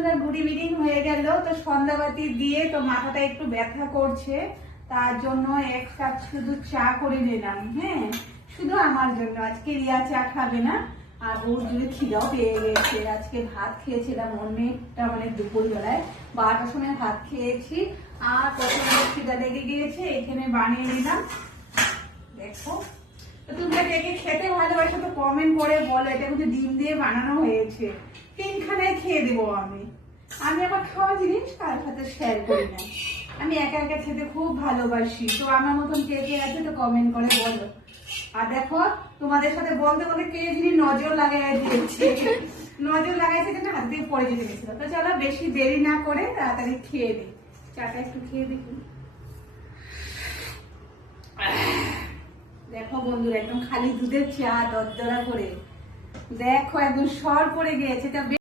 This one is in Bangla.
বন্ধুরা, গুড ইভিনিং হয়ে গেল। তো সন্ধ্যাবাতি দিয়ে তো মাথাটা একটু ব্যথা করছে, তার জন্য এক কাপ শুধু চা করে নিলাম। হ্যাঁ, শুধু আমার জন্য। আজকে রিয়া চা খাবে না, আর ওর যদি খিদাও পেয়ে গেছে। আজকে ভাত খেয়েছিলাম অনেকটা, মানে দুপুরবেলায় 12টার সময় ভাত খেয়েছি, আর প্রথমে খিদা লেগে গিয়েছে। এখানে বানিয়ে নিলাম, দেখো। তো তোমরা কে কে খেতে ভালোবাসো তো কমেন্ট করে বলো। এটা কিন্তু ডিম দিয়ে বানানো হয়েছে, 3খানে খেয়ে দেবো আমি। আমার খাওয়া জিনিস কার সাথে শেয়ার করি না, আমি একা একা খেতে খুব ভালোবাসি। তো আমার মতন কে কে আছে তো কমেন্ট করে বলো। আর দেখো, তোমাদের সাথে বলতে বলতে কে যিনি নজর লাগাই দিয়েছে, নজর লাগাইছে কিন্তু হাত দিয়ে পড়ে যেতে গেছিল। তো চলো বেশি দেরি না করে তাড়াতাড়ি খেয়ে দিই। চাটা একটু খেয়ে দেখি। দেখো বন্ধুরা, একদম খালি দুধের চা দরদরা করে, দেখো একদম সর পড়ে গিয়েছে।